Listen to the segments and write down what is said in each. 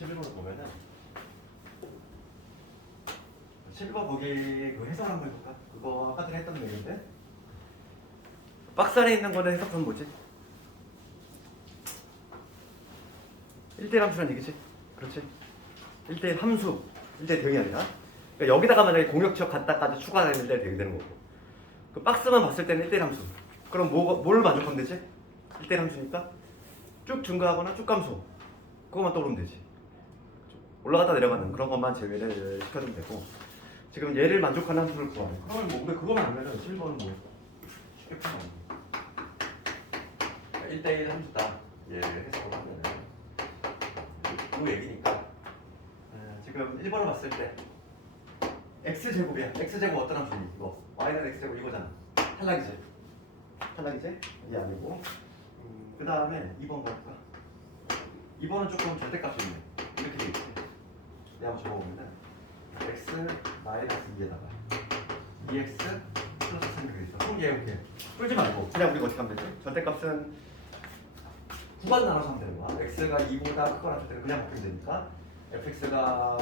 11번을 보면은 실버 보기 그 해석 한번 해볼까? 그거 아까 전에 했던 내용인데 박스 안에 있는 거는 해석하면 뭐지? 1대1 함수란 얘기지? 그렇지? 1대1 함수, 1대1 대응이 아니라 그러니까 여기다가 만약에 공역지역 갖다까지 추가했는데 대응이 되는 거고 그 박스만 봤을 때는 1대1 함수 그럼 뭘 만족하면 되지? 1대1 함수니까 쭉 증가하거나 쭉 감소 그것만 떠오르면 되지 올라갔다 내려가는 그런 것만 제외를 시켜주면 되고 지금 얘를 만족하는 함수를 구하래 그러면 뭐 우리 그거만 알면은 11번은 뭐 쉽게 풀면 안 돼. 1대1 함수다 얘를 해석을 하면은 그 얘기니까 지금 1번을 봤을 때 x제곱이야. x제곱 어떤 함수니? 이거 y는 x제곱 이거잖아. 탈락이지? 탈락이지? 이게 아니고 그 다음에 2번 볼까? 2번은 조금 절대값이 있네. 이렇게 돼 있지. 내가 한번 적어보면은 x 마이너스 2에다가 2x 플러스 3 이렇게 돼 있어. 그럼 얘 풀지 말고 그냥 우리가 어떻게 하면 되지? 절대값은 구간 나눠서 하면 되는 거야. x가 2보다 크거나 줄 때는 그냥 바뀌면 되니까 fx가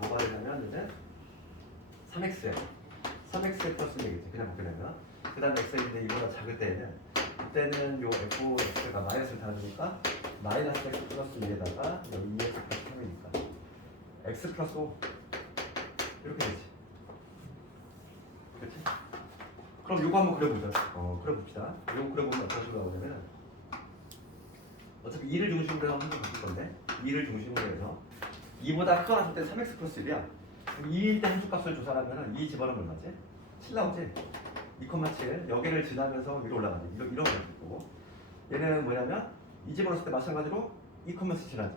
뭐가 되냐면 이제 3x에 3x 플러스 얘기지. 그냥 바뀌게 되면 그 다음에 x인데 2보다 작을 때는 그때는 요 fx가 마이너스를 달아주니까 마이너스 x 플러스 2에다가 여기 2x 플러스 3이니까 x 플러스 5 이렇게 되지. 그렇지? 그럼 요거 한번 그려보자. 그려봅시다. 요거 그려보면 어떤 식으로 나오냐면 어차피 2를 중심으로 해서 한번 바꿀 건데 2를 중심으로 해서 2보다 크거나 줄 때 3x 플러스 1이야. 2일 때 함수값을 조사하면 2 집어넣으면 얼마지? 7 나오지? 2,7 여기를 지나면서 위로 올라가지. 이런 거고 얘는 뭐냐면 2 집어넣었을 때 마찬가지로 2,7 지나지.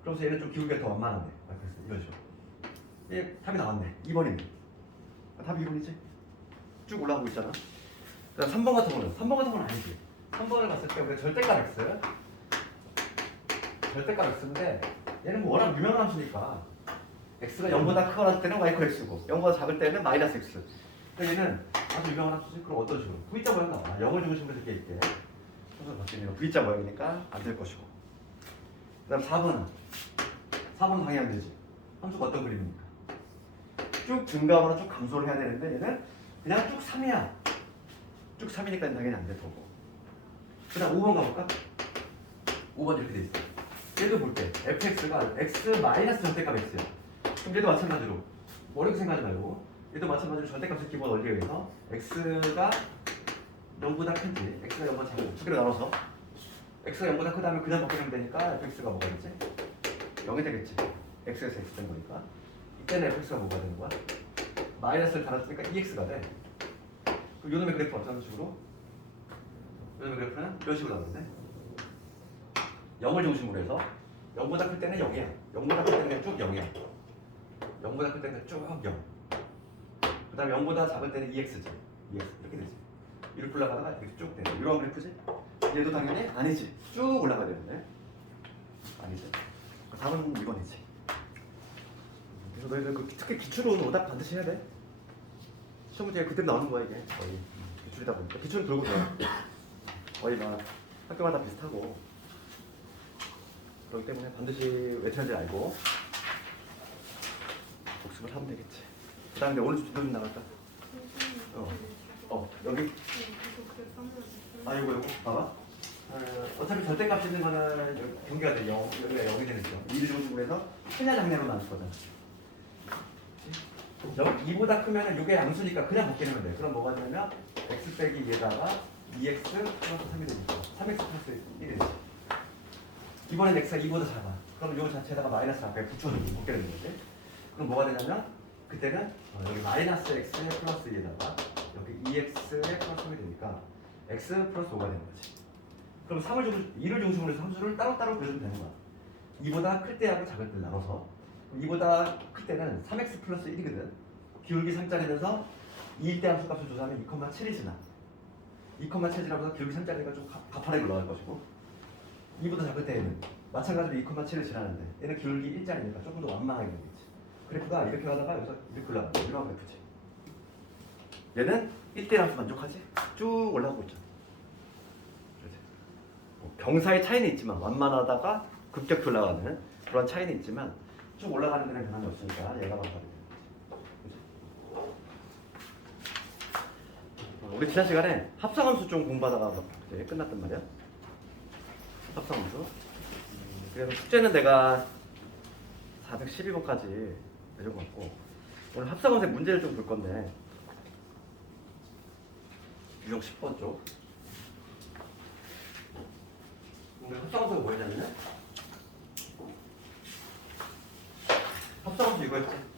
그러면서 얘는 좀 기울기가 더 완만한데 그래서 이런 식으로 얘 답이 나왔네. 2번이네. 답이 2번이지? 쭉 올라가고 있잖아. 그 다음 3번 같은 거는 3번 같은 건 아니지. 3번을 봤을 때 우리가 절대값 x 절대값 x인데 얘는 뭐 워낙 유명한 함수니까 x가 0보다 크거나 할 때는 y 코 x고 0보다 작을 때는 마이너스 x. 그러니까 얘는 아주 유명한 함수지. 그럼 어떤 식으로? V자 모양 나와. 0을 중심으로 이렇게 있게 순서 바뀌면 V자 모양이니까 안 될 것이고. 그 다음 4번은 당연히 안 되지. 함수가 어떤 그림입니까? 쭉 증가하거나 쭉 감소를 해야 되는데 얘는 그냥 쭉 3이야. 쭉 3이니까 당연히 안 될 거고. 그 다음 5번 가볼까? 5번 이렇게 돼 있어. 얘도 볼 때 fx가 x 마이너스 절대값 x야. 그럼 얘도 마찬가지로 어렵게 생각하지 말고 얘도 마찬가지로 절대값의 기본 원리에 의해서 x가 0보다 큰지 x가 0보다 작은지 두 개로 나눠서 x가 0보다 크다면 그냥 바뀌면 되니까 fx가 뭐가 되지? 0이 되겠지. x에서 x 된 거니까 이때는 fx가 뭐가 되는 거야? 마이너스를 달았으니까 2x가 돼. 그럼 요놈의 그래프 어떤 식으로? 요놈의 그래프는 이런 식으로 나오는데 0을 중심으로 해서 0보다 클 때는 0이야. 0보다 클 때는 그냥 쭉 0이야. 0보다 클 때는 쭉 0. 그 다음에 0보다 작을 때는 2x지. 2x 이렇게 되지. 이렇게 올라가다가 이렇게 쭉 되네. 이런 그래프지? 얘도 당연히 아니지. 쭉 올라가야 되는데 아니지. 답은 2번이지. 그래서 너희들 특히 기출은 오답 반드시 해야 돼. 시험 문제가 그때 나오는 거야 이게 거의 기출이다 보니까 기출은 돌고 돌아. 거의 막 학교마다 비슷하고 그렇기 때문에 반드시 외쳐야 될 알고 복습을 하면 되겠지. 그 다음에 오늘 주도 좀 나갈까? 여기? 이거 봐봐. 어차피 절대값 있는 거는 경계가 돼. 여기가 0이 되겠죠. 2를 중심으로 해서 크냐 작냐로 나눌 거잖아. 2보다 크면 이게 양수니까 그냥 바뀌면 돼. 그럼 뭐가 되냐면 x 빼기 2에다가 2x 플러스 3이 되니까 3x 플러스 1이 되지. 이번엔 x가 2보다 작아. 그럼 이 자체에다가 마이너스 앞에 붙여주고 바뀌게 되는 거지. 그럼 뭐가 되냐면 그때는 여기 마이너스 x 플러스 2에다가 여기 2x의 플러스 3이 되니까 x 플러스 5가 되는 거지. 그럼 2를 중심으로 해서 함수를 따로따로 그려주면 되는 거야. 2보다 클 때하고 작을 때 나눠서 2보다 클 때는 3x 플러스 1이거든. 기울기 3짜리면서 2일 때 함수값을 조사하면 2,7이 지나. 2,7 지나면서 기울기 3짜리가 좀 가파르게 올라갈 것이고 2보다 작을 때에는 마찬가지로 2,7을 지나는데 얘는 기울기 1짜리니까 조금 더 완만하게 되겠지. 그래프가 이렇게 가다가 여기서 이렇게 올라가는 이런 그래프지. 얘는 1대1 함수 만족하지? 쭉 올라가고 있잖아. 경사의 차이는 있지만 완만하다가 급격히 올라가는 그런 차이는 있지만 쭉 올라가는 데는 변함이 없으니까 얘가 반발이 되는 거지. 우리 지난 시간에 합성함수 좀 공부하다가 이제 끝났단 말이야. 합성함수. 그래서 숙제는 내가 412번까지 내준 것 같고 오늘 합성함수의 문제를 좀 볼 건데 유형 10번 쪽. 오늘 합성함수가 뭐였냐면 합성함수 이거였지.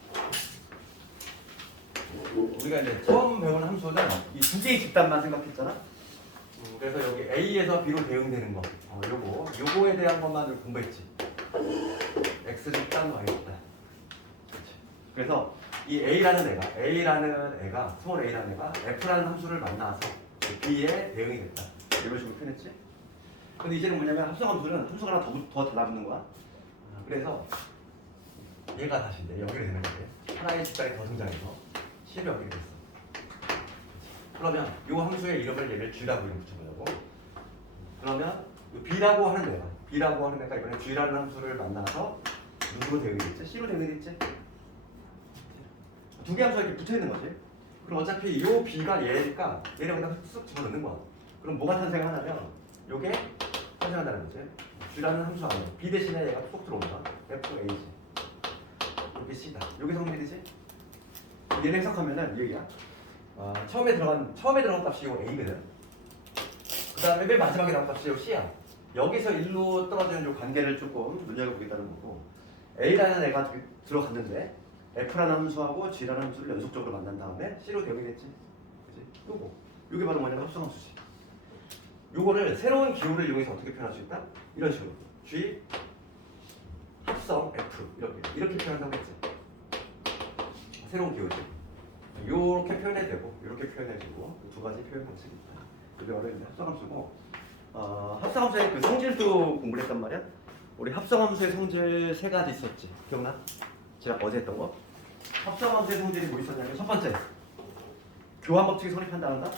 우리가 이제 처음 배우는 함수는 이 두 개의 집단만 생각했잖아. 그래서 여기 A에서 B로 대응되는 거, 요거에 대한 것만 공부했지. X 집단, Y 집단. 그렇지. 그래서 이 A라는 애가 스몰 A라는 애가 F라는 함수를 만나서 B에 대응이 됐다. 이런 식으로 표현했지. 근데 이제는 뭐냐면 합성함수는 함수가 하나 더 달라붙는 거야. 그래서 얘가 다시 이제 연결이 되는 거지. 하나의 집단이 더 등장해서 C로 연결이 됐어. 그러면 이 함수의 이름을 얘를 G라고 이름 붙여보자고. 그러면 B라고 하는 애가 이번에 G라는 함수를 만나서 누구로 대응이 됐지? C로 대응이 됐지? 두 개 함수가 이렇게 붙어있는 거지. 그럼 어차피 이 B가 얘니까 얘를 여기다 쓱 집어넣는 거야. 그럼 뭐가 탄생하냐면 요게 탄생한다는 거지. G라는 함수 안에 B 대신에 얘가 쏙 들어온다. FAG. 요게 C다. 요게 성질이지? 얘를 해석하면은 이 얘기야. 처음에 들어간 값이 요 A거든. 그 다음에 맨 마지막에 나온 값이 요 C야. 여기서 1로 떨어지는 요 관계를 조금 눈여겨보겠다는 거고, A라는 애가 들어갔는데 F라는 함수하고 G라는 함수를 연속적으로 만난 다음에 C로 대응이 됐지. 그치? 요게 바로 뭐냐면 합성함수지. 요거를 새로운 기호를 이용해서 어떻게 표현할 수 있다? 이런 식으로 G 합성 F 이렇게 표현한다고 했지. 새로운 기호지. 요렇게 표현해도 되고 이렇게 표현해도 되고 두 가지 표현 방식이 있다. 그게 바로 이제 합성함수고, 합성함수의 그 성질도 공부를 했단 말이야. 우리 합성함수의 성질 세 가지 있었지. 기억나? 제가 어제 했던 거. 합성함수의 성질이 뭐 있었냐면 첫 번째, 교환 법칙이 성립한다 안 한다?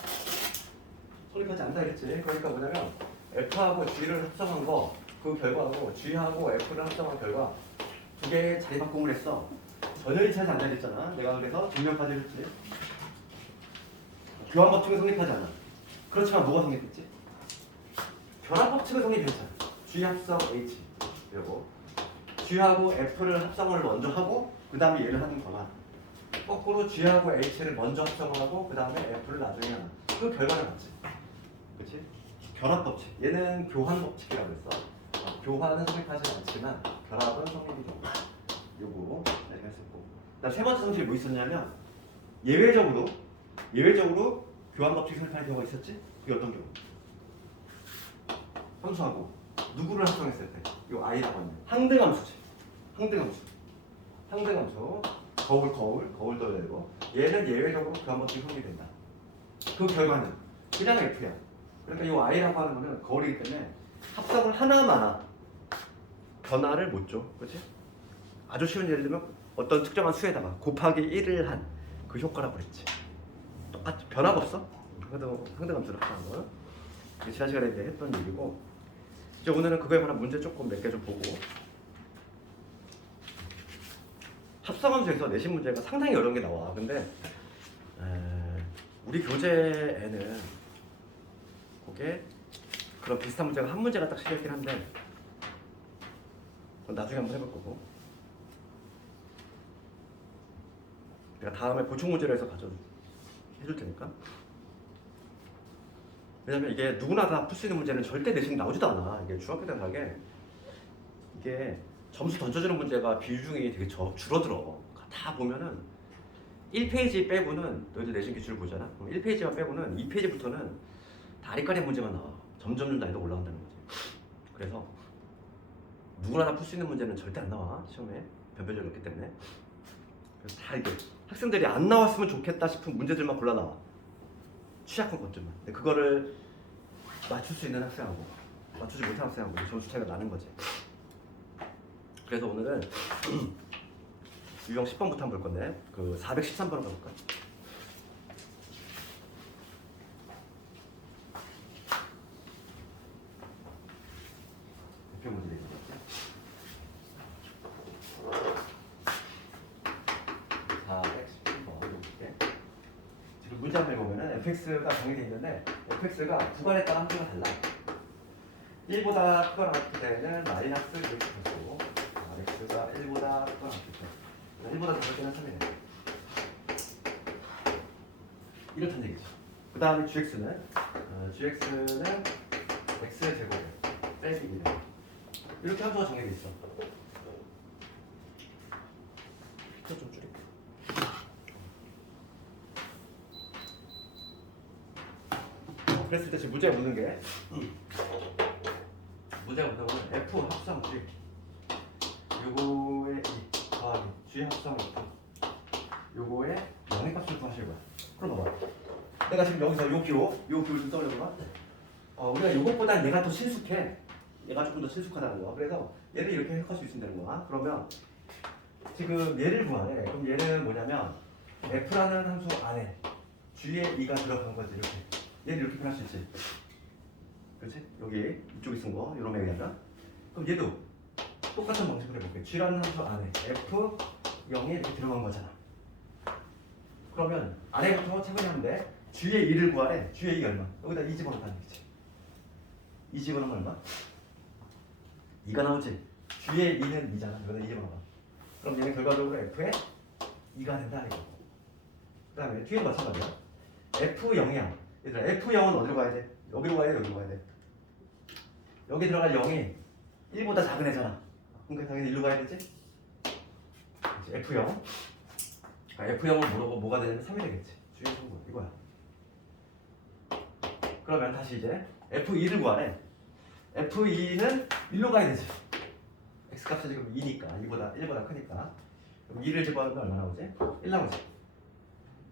성립하지 않다 했지. 그러니까 뭐냐면 F하고 G를 합성한 거, 그 결과로 G하고 F를 합성한 결과 두 개의 자리 바꿈을 했어. 전혀 일치하지 않다 했잖아. 내가 그래서 증명까지 했지. 교환 법칙은 성립하지 않아. 그렇지만 뭐가 성립했지? 변화 법칙은 성립했잖아. G 합성 H 이러고 G하고 F를 합성을 먼저 하고 그 다음에 얘를 하는 거나, 거꾸로 G하고 H를 먼저 합성을 하고 그 다음에 F를 나중에 하는 그 결과는 맞지. 그치? 결합 법칙. 얘는 교환 법칙이라고 했어. 교환은 성립하지 않지만 결합은 성립이 된다. 요거 내가 했었고. 그다음 세 번째 성질이 뭐 있었냐면 예외적으로 교환 법칙 성립하는 경우가 있었지? 그게 어떤 경우? 함수하고 누구를 합성했을 때, 요 i라고 하는 항등함수지. 항등함수. 거울도 되고 얘는 예외적으로 교환 법칙이 성립된다. 그 결과는 그냥 F야. 그러니까 요 i라고 하는 거는 거울이기 때문에 합성을 하나마나 변화를 못 줘. 그렇지? 아주 쉬운 예를 들면 어떤 특정한 수에다가 곱하기 1을 한 그 효과라고 그랬지. 똑같이 변화가 없어. 그래도 항등함수를 합성한 거. 지난 시간에 이제 했던 얘기고, 이제 오늘은 그거에 관한 문제 조금 몇 개 좀 보고, 합성함수에서 내신 문제가 상당히 어려운 게 나와. 근데 우리 교재에는 그게 그런 비슷한 문제가 한 문제가 딱 실려있긴 한데 그건 나중에 한번 해볼 거고, 내가 다음에 보충 문제로 해서 해줄 테니까. 왜냐면 이게 누구나 다 풀 수 있는 문제는 절대 내신이 나오지도 않아. 이게 중학교 때 가게 이게 점수 던져주는 문제가 비중이 되게 줄어들어. 다 보면은 1페이지 빼고는, 너희들 내신 기출을 보잖아. 1페이지만 빼고는 2페이지부터는 다리까리 문제만 나와. 점점 난이도가 올라간다는 거지. 그래서 누구나 다 풀 수 있는 문제는 절대 안 나와. 시험에 변별력이 없기 때문에. 그래서 다 이게 학생들이 안 나왔으면 좋겠다 싶은 문제들만 골라 나와. 취약한 것들만. 근데 그거를 맞출 수 있는 학생하고 맞추지 못한 학생하고 점수 차이가 나는 거지. 그래서 오늘은 유형 10번부터 한번 볼 건데, 그 413번으로 가볼까? 대표 문제 내는 거지. 문제 한번 읽어보면 fx가 정의되어 있는데 fx가 구간에 따라 함수가 달라. 1보다 크거나 같을 때는 마이너스 1을 주고 x가 1보다 크거나 같을 때 1보다 작을 때는 3이래. 이렇단 얘기죠. 그 다음에 gx는 x의 제곱에 빼기 1. 이렇게 함수가 정해져 있어. 이거 좀 줄일게. 그랬을 때 지금 문제가 묻는 게 문제가 묻는 건 f 합성 g 요거의 2 더하기 g 합성 f 요거의 0의 값을 구하실 거야. 그럼 봐봐. 내가 지금 여기서 요 기호 좀 떠올려봐. 우리가 요것보다 얘가 더 친숙해. 얘가 조금 더 친숙하다는 거야. 그래서 얘를 이렇게 해석할 수 있으면 되는 거야. 그러면 지금 얘를 구하래. 그럼 얘는 뭐냐면 f라는 함수 안에 g의 2가 들어간 거지. 이렇게 얘를 이렇게 표현할 수 있지. 그렇지? 여기 이쪽에 쓴 거 이런 얘기하면 그럼 얘도 똑같은 방식으로 해볼게. g라는 함수 안에 f 0이 이렇게 들어간 거잖아. 그러면 안에부터 차분히 하면 돼. g의 2를 구하래. g의 2가 얼마? 여기다 2 집어넣다는 얘기지. 2 집어넣으면 얼마? 2가 나오지. g의 2는 2잖아. 여기다 2 집어넣어. 그럼 얘는 결과적으로 f의 2가 된다는 거고. 그 다음에 뒤에도 마찬가지야. f0이야. 얘들아 f0은 어디로 가야 돼? 여기로 가야 돼? 여기로 가야 돼? 여기 들어갈 0이 1보다 작은 애잖아. 그러니까 당연히 1로 가야 되지? f0 F0을 물어보고 뭐가 되냐면 3이 되겠지. 주의 성분 이거야. 그러면 다시 이제 F2를 구하래. F2는 1로 가야 되지. X값이 지금 2니까 1보다 크니까. 그럼 2를 집어넣으면 얼마 나오지? 1 나오지.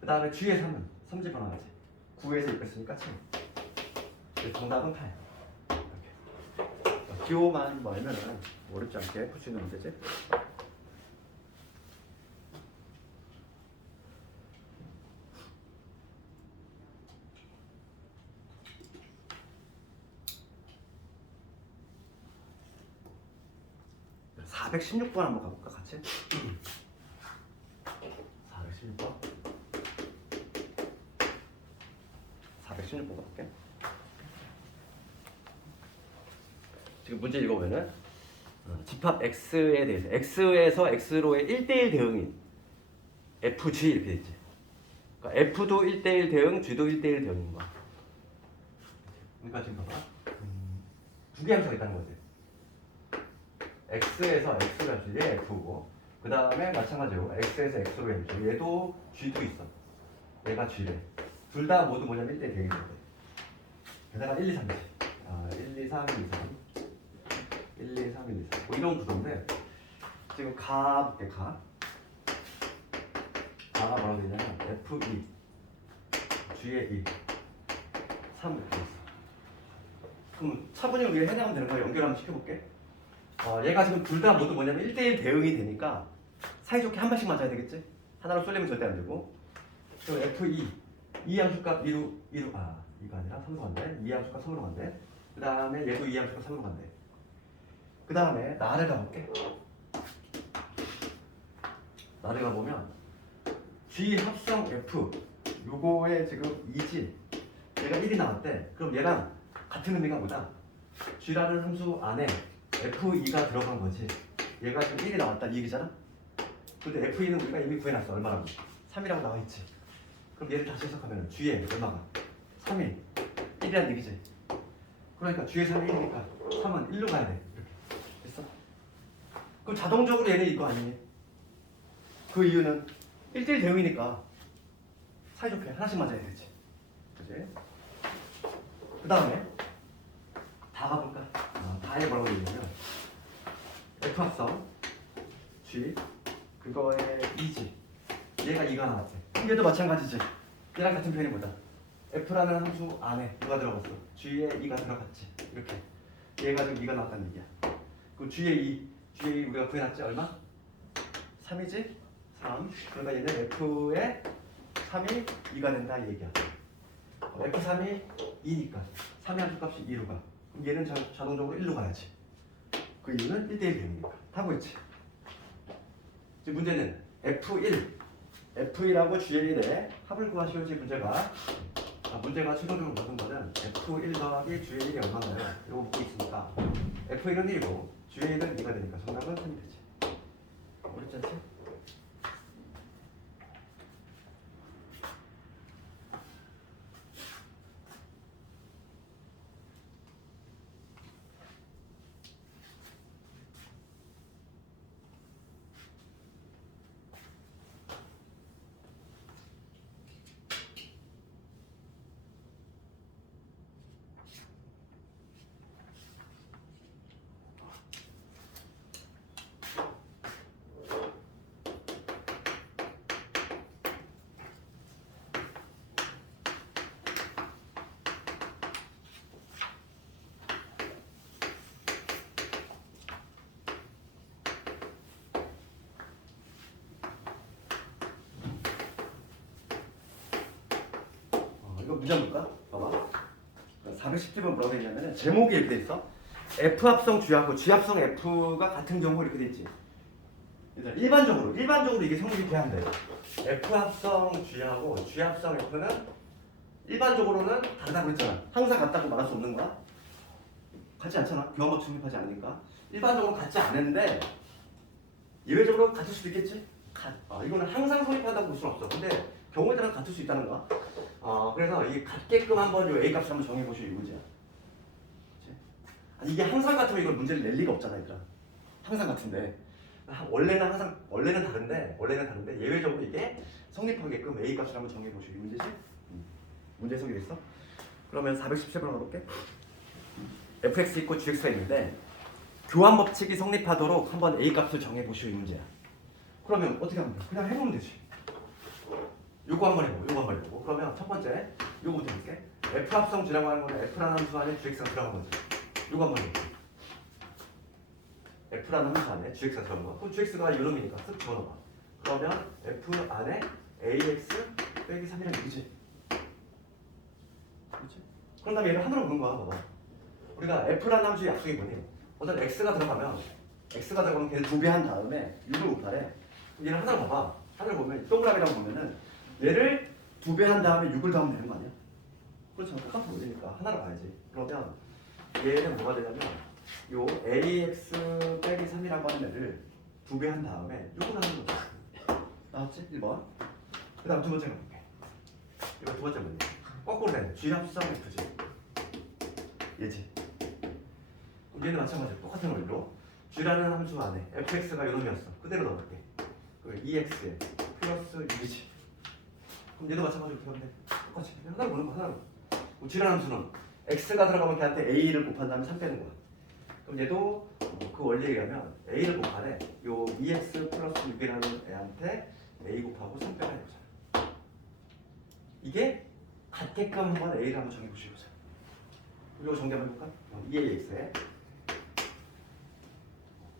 그 다음에 G의 3은 3 집어넣어야지. 9에서 6 뺐으니까 7. 그래서 정답은 8. 이렇게. 기호만 뭐 알면은 어렵지 않게 풀 수 있는 문제지. 자, 416번 한번 가볼까 같이? 416번 416번 가볼게. 지금 문제 읽어보면은 집합 X에 대해서 X에서 X로의 1대1 대응인 FG 이렇게 됐지. 그러니까 F도 1대1 대응, G도 1대1 대응인 거야. 그러니까 지금 봐봐. 두 개 함수가 있다는 거지. X에서 X가 G의 F고 그 다음에 마찬가지로 X에서 X로 해줘. 얘도 G도 있어. 얘가 G래. 둘 다 모두 뭐냐면 1대1 대응인 거지. 게다가 1, 2, 3이지. 1, 2, 3, 1, 2, 3 1, 2, 3, 1, 2, 3 뭐 이런 구조인데 지금 가볼게. 가가 뭐라고 되냐면 F2 G의 2 3 이렇게 있어. 그럼 차분히 우리가 해나가면 되는 거야. 연결 한번 시켜볼게. 얘가 지금 둘 다 모두 뭐냐면 1대1 대응이 되니까 사이좋게 한 발씩 맞아야 되겠지? 하나로 쏠리면 절대 안 되고. 그리고 F2 이 함수값 2로 이거 아니라 3로 간대. 이 함수값 3으로 간대. 그 다음에 얘도 이 함수값 3으로 간대. 그 다음에 나를 가볼게. 나를 가보면 G 합성 F 요거에 지금 2지. 얘가 1이 나왔대. 그럼 얘랑 같은 의미가 뭐다? G라는 함수 안에 F2가 들어간 거지. 얘가 지금 1이 나왔다 이 얘기잖아. 근데 F2는 우리가 이미 구해놨어. 얼마라고? 3이라고 나와있지. 그럼 얘를 다시 해석하면 G의 얼마가? 3이 1이란 얘기지. 그러니까 G의 3이 1이니까 3은 1로 가야 돼. 이렇게 됐어? 그럼 자동적으로 얘는 이거 아니니? 그 이유는 1대1 대응이니까 사이좋게 하나씩 맞아야 되지. 그지? 그 다음에 다 가볼까? 다에 뭐라고 얘기하면 F 합성 G 그거에 2지. 얘가 2가 나왔대. 얘도 마찬가지지. 얘랑 같은 표현이 뭐다? F라는 함수 안에 누가 들어갔어? G에 2가 들어갔지. 이렇게. 얘가 지금 2가 나왔다는 얘기야. 그럼 G에 2 우리가 구해놨지? 얼마? 3이지? 3. 그러니까 얘는 F에 3이 2가 된다 이 얘기야. F3이 2니까 3의 함수값이 2로 가. 그럼 얘는 자동적으로 1로 가야지. 그 이유는 1대1 대응이니까. 타고 있지. 지금 문제는 F1 F1하고 G1의 합을 구하시오지 문제가. 문제가 최종적으로 받은 거는 F1 더하기 G1이 얼마나요? 이거 묻고 있으니까 F1은 1이고 G1은 2가 되니까 정답은 3이 되지. 어렵지 않지? 이거 문제 볼까? 봐봐. 410집은 뭐라고 되어 있냐면 제목이 이렇게 돼 있어. F 합성 G하고 G 합성 F가 같은 경우 이렇게 돼 있지. 그래서 일반적으로 이게 성립이 돼야 한대. F 합성 G하고 G 합성 F는 일반적으로는 다르다고 했잖아. 항상 같다고 말할 수 없는 거야. 같지 않잖아. 교환법 성립하지 않으니까. 일반적으로 같지 않은데 예외적으로 같을 수도 있겠지. 이거는 항상 성립한다고 볼 수는 없어. 근데 경우에 따라 같을 수 있다는 거야. 그래서 이게 같게끔 한번 요 A 값을 한번 정해 보시오 이 문제야. 그치? 아니, 이게 항상 같으면 이걸 문제를 낼 리가 없잖아, 얘들아. 항상 같은데 원래는 다른데 예외적으로 이게 성립하게끔 A 값을 한번 정해 보시오 이 문제지. 문제 해석이 됐어? 그러면 417번 가볼게. fx 있고 gx가 있는데 교환 법칙이 성립하도록 한번 A 값을 정해 보시오 이 문제야. 그러면 어떻게 하면 돼? 그냥 해보면 되지. 요거 한번 해보고 그러면 첫 번째 요거부터 볼게. F 합성 G라고 하는 거는 F라는 함수 안에 GX가 들어간 거지. 요거 한번 해볼게. F라는 함수 안에 GX가 들어간 거. 그럼 GX가 요놈이니까 쓱 집어넣어봐. 그러면 F 안에 AX 빼기 3이라는 얘기지. 그렇지? 그런 다음에 얘를 하나로 보는 거야. 봐봐. 우리가 F라는 함수의 약속이 뭐니? 어떤 X가 들어가면 걔를 2배 한 다음에 6을 곱하래. 얘를 하나로 봐봐. 하나를 보면 동그라미라고 보면은 얘를 2배 한 다음에 6을 더하면 되는 거 아니야? 그렇죠. 똑같은 원리니까 하나로 봐야지. 그러면 얘는 뭐가 되냐면 요 ax 빼기 3이라고 하는 애를 2배 한 다음에 6을 하는 거죠. 나왔지? 1번. 그 다음 두 번째 가볼게. 이거 두 번째 문제. 거꾸로 된 G 합성 F지. 얘지. 그럼 얘는 마찬가지로 똑같은 원리로 G라는 함수 안에 fx가 요놈이었어. 그대로 넣어볼게. 그 2x에 플러스 6이지. 그럼 얘도 마찬가지로 어떻게 하면 돼? 똑같이 하나로 보는 거 하나로. G라는 함수는 x가 들어가면 걔한테 a를 곱한 다음에 3 빼는 거야. 그럼 얘도 그 원리에 의하면 a를 곱하래. 요 2x 플러스 6이라는 애한테 a 곱하고 3 빼라 이거잖아. 이게 같게끔 한번 a를 한번 정해보시고자. 이거 정리 한번 해볼까? 2ax에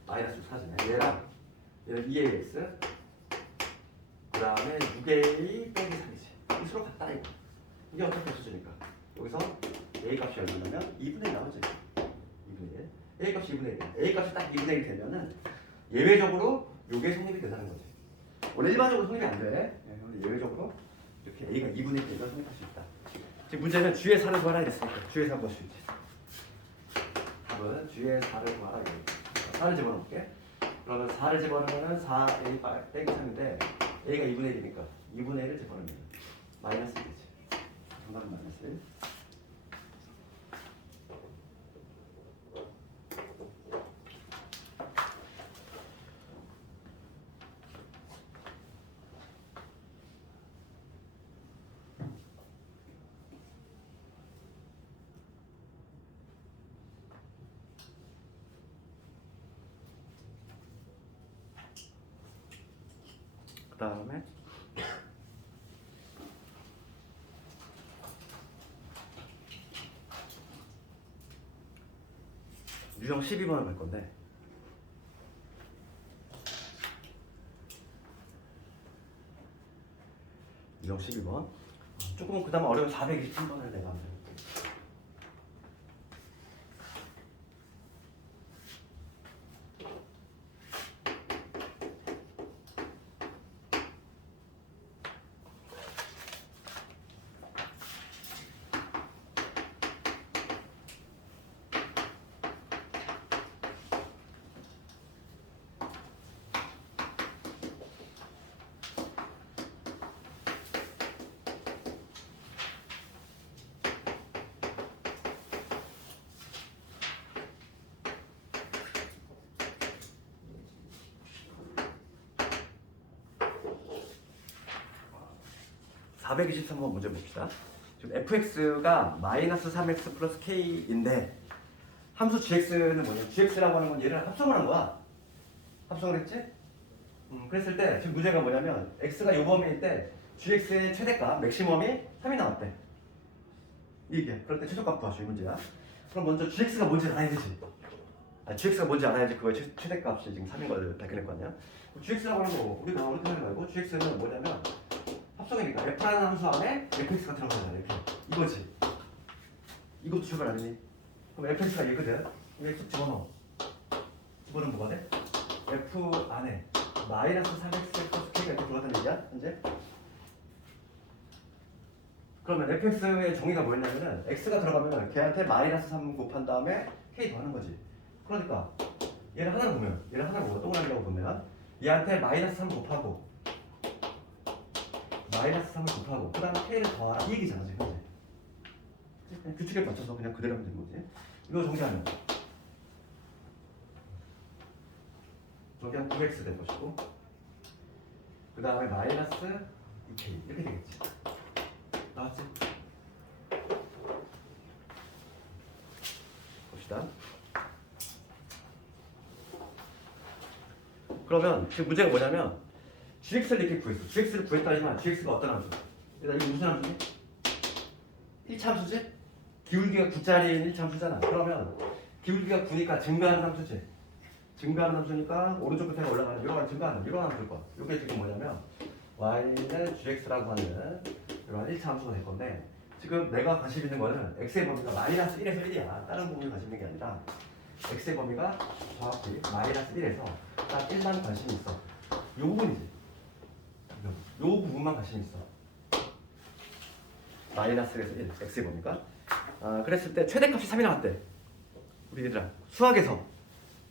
마이너스 4지네. 얘는 2ax 그 다음에 6a 빼기 3이지. 이 서로 같다 이거. 이게 어떻게 없어지니까 여기서 a 값이 얼마냐면 2분의 1 나오지. 2분의 1. a 값이 2분의 1이야. a 값이 딱 2분의 1이 되면은 예외적으로 요게 성립이 된다는 거지. 원래 일반적으로 성립이 안 돼. 예외적으로 이렇게 a가 2분의 1 되면 성립할 수 있다. 지금 문제는 G의 4를 구하라 이랬으니까 G의 4 구할 수 있지. 답은 G의 4를 구하라 이거. 4를 집어넣을게. 그러면 4를 집어넣으면 4a 빼기 3인데 a가 2분의 1이니까 2분의 1을 집어넣으면 마이너스 1이지. 정답은 마이너스 1. 그 다음에 유형 12번을 갈 건데 유형 12번 조금 그 다음 어려운 423번을 내가 한번 해볼게. 423번 문제 봅시다. 지금 fx가 마이너스 3x 플러스 k인데 함수 gx는 뭐냐? gx라고 하는 건 얘를 합성을 한 거야. 합성을 했지? 그랬을 때 지금 문제가 뭐냐면 x가 요 범위일 때 gx의 최대값 맥시멈이 3이 나왔대. 이게 그럴 때 최소값 구하시오 이 문제야. 그럼 먼저 gx가 뭔지 알아야 되지. gx가 뭔지 알아야지 그거의 최대값이 지금 3인 걸 발견할 거 아니야. gx라고 하는 거 우리가 어떻게 하는 거고 gx는 뭐냐면 합성이니까 f라는 함수 안에 fx가 들어가잖아. 이렇게 이거지. 이것도 출발 아니니? 그럼 fx가 얘거든. 여기 쑥 집어넣어. 집어넣으면 뭐가 돼? f 안에 마이너스 3x 플러스 k가 이렇게 들어갔다는 얘기야 현재. 그러면 fx의 정의가 뭐였냐면은 x가 들어가면 걔한테 마이너스 3 곱한 다음에 k 더하는 거지. 그러니까 얘를 하나로 보면 얘를 하나로 보고 동그라미라고 보면 얘한테 마이너스 3 곱하고 마이너스 3을 곱하고 그 다음에 k를 더하라 이 얘기잖아 지금 현재. 그냥 규칙에 맞춰서 그냥 그대로 하면 되는 거지. 이거 정리하면 정리하면 9x 될 것이고 그 다음에 마이너스 2k 이렇게 되겠지. 나왔지? 봅시다. 그러면 지금 문제가 뭐냐면 gx를 이렇게 구했어. gx를 구했다지만 gx가 어떤 함수? 일단 이게 무슨 함수지? 1차 함수지? 기울기가 9짜리인 1차 함수잖아. 그러면 기울기가 9니까 증가하는 함수지. 증가하는 함수니까 오른쪽 끝에 올라가는 이런 증가하는 이런 함수일 거야. 이게 지금 뭐냐면 y는 gx라고 하는 이런 1차 함수가 될 건데 지금 내가 관심 있는 거는 x의 범위가 마이너스 1에서 1이야. 다른 부분에 관심 있는 게 아니라 x의 범위가 정확히 마이너스 1에서 딱 1만 관심이 있어. 이 부분이지. 이 부분만 관심이 있어. 마이너스에서 1, x의 범위가. 그랬을 때 최대값이 3이 나왔대. 우리 얘들아 수학에서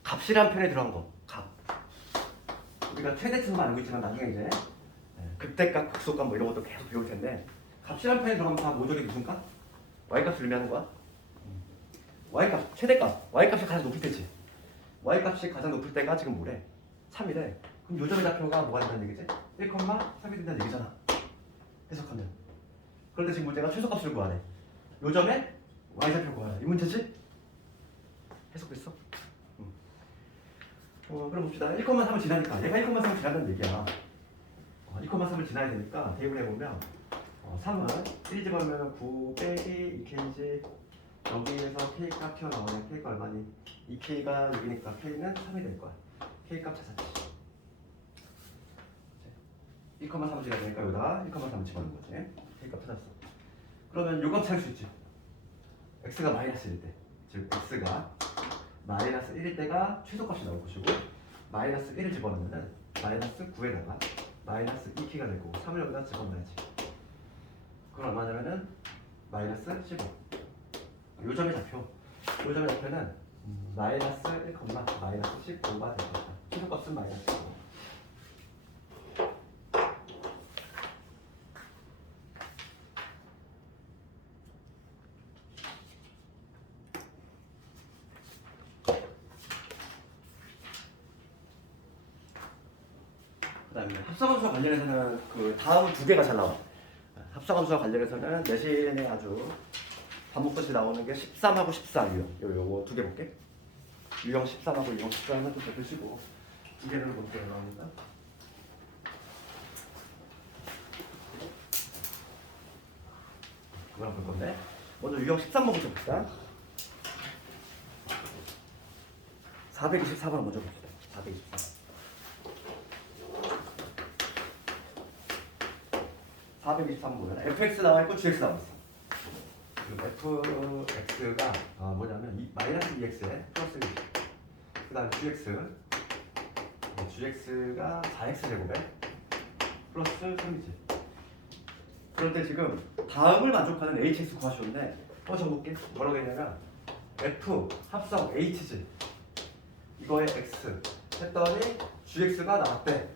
값이란 편에 들어간 거. 값. 우리가 최대값만 알고 있지만 나중에 이제 극대값, 극소값 뭐 이런 것도 계속 배울 텐데 값이란 편에 들어가면 다 모조리 무슨 값? y값을 의미하는 거야. y값, 최대값. y값이 가장 높을 때지. y값이 가장 높을 때가 지금 뭐래? 3이래. 그럼 요점의 좌표가 뭐가 된다는 얘기지? 1,3이 된다는 얘기잖아. 해석하면. 그런데 지금 문제가 최소값을 구하래. 요점에 y좌표 구하래. 이 문제지? 해석됐어? 그럼 봅시다. 1,3을 지나니까 얘가 1,3을 지나는 얘기야. 2,3을 지나야 되니까 대입을 해보면 3은 1 집어넣으면 9 빼기 2k지 여기에서 k값 튀어나오네. k가 얼마니? 2k가 6이니까 k는 3이 될 거야. k값 찾았지. 1,3을 지나야 되니까 여기다 1,3을 집어넣는 거지. k값 찾았어. 그러면 요값 찾을 수 있지. x가 마이너스 1일 때. 즉 x가 마이너스 1일 때가 최소값이 나올 것이고 마이너스 1을 집어넣으면 마이너스 9에다가 마이너스 2k가 되고 3을 여기다 집어넣어야지. 그건 얼마냐면은 마이너스 15. 요점의 좌표. 요점의 좌표는 마이너스 1, 마이너스 15가 될 것이다. 최소값은 마이너스 15. 그다음에 합성함수와 관련해서는 그 다음 두 개가 잘 나와. 합성함수와 관련해서는 내신에 아주 반복같이 나오는 게 13하고 14 요거 두 개 볼게. 유형 13하고 유형 14는 좀 보시고 두 개를 먼저 나옵니다. 그거랑 볼 건데 먼저 유형 13번부터 봅시다. 424번 먼저 봅시다. 424. 423 보면 fx 나와 있고 gx 나와 있어. fx가 뭐냐면 마이너스 2x에 플러스 1. 그다음 gx가 4x 제곱에 플러스 3이지. 그런데 지금 다음을 만족하는 hx 구하셨는데 적어볼게. 뭐라고 했냐면 f 합성 h지. 이거에 x 했더니 gx가 나왔대.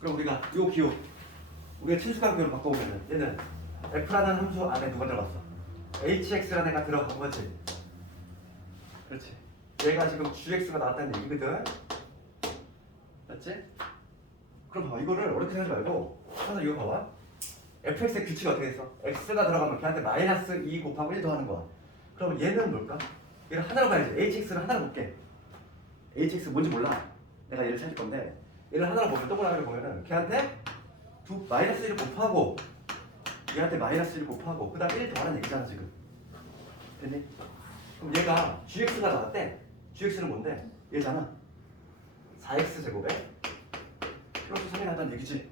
그럼 우리가 요 기호 우리가 친수관계로 바꿔보면 얘는 f라는 함수 안에 누가 들어갔어? hx라는 애가 들어간 거지. 그렇지. 얘가 지금 gx가 나왔다는 얘기거든. 맞지? 그럼 봐봐. 이거를 어렵게 생각하지 말고 하나 이거 봐봐. fx의 규칙이 어떻게 됐어? x가 들어가면 걔한테 마이너스 2 곱하고 1 더하는 거야. 그럼 얘는 뭘까? 얘를 하나로 봐야지. hx를 하나로 볼게. hx 뭔지 몰라. 내가 얘를 찾을 건데 얘를 하나로 보면 동그라미를 보면은 걔한테 마이너스 1을 곱하고 얘한테 마이너스 1 곱하고 그 다음 1 더하는 얘기잖아 지금. 됐니? 그럼 얘가 gx가 나왔대. gx는 뭔데? 얘잖아. 4x 제곱에 플러스 3이 나왔다는 얘기지.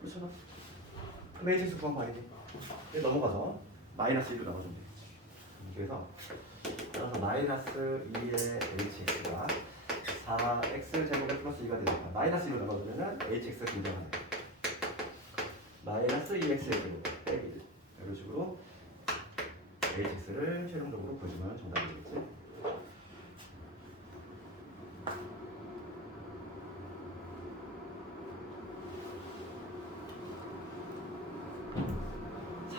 그렇잖아. 그럼 hx 구한 거 아니니? 얘 넘어가서 마이너스 1로 나와주면 되겠지. 그래서 마이너스 2의 hx가 4x 제곱에 플러스 2가 되니까 마이너스 2로 나가주면은 hx가 등장하네. 마이너스 2x의 제곱 빼기 1 이런 식으로 hx를 최종적으로 보여주면 정답이 되겠지.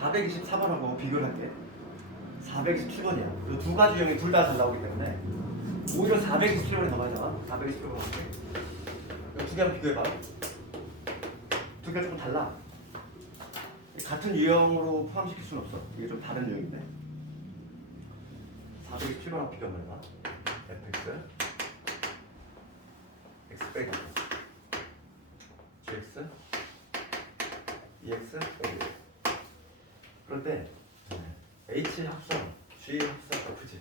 (424번하고) 비교를 할게. 427번이야. 이 두 가지 유형이 둘 다 잘 나오기 때문에 오히려 427번이 더 맞아. 427번 할게. 두 개 한번 비교해봐. 두 개가 조금 달라. 같은 유형으로 포함시킬 수는 없어. 이게 좀 다른 유형인데. 427번하고 비교 한번 해봐. fx x 빼기 gx ex 빼기. 그럴 때 h 합성 g 합성 fg.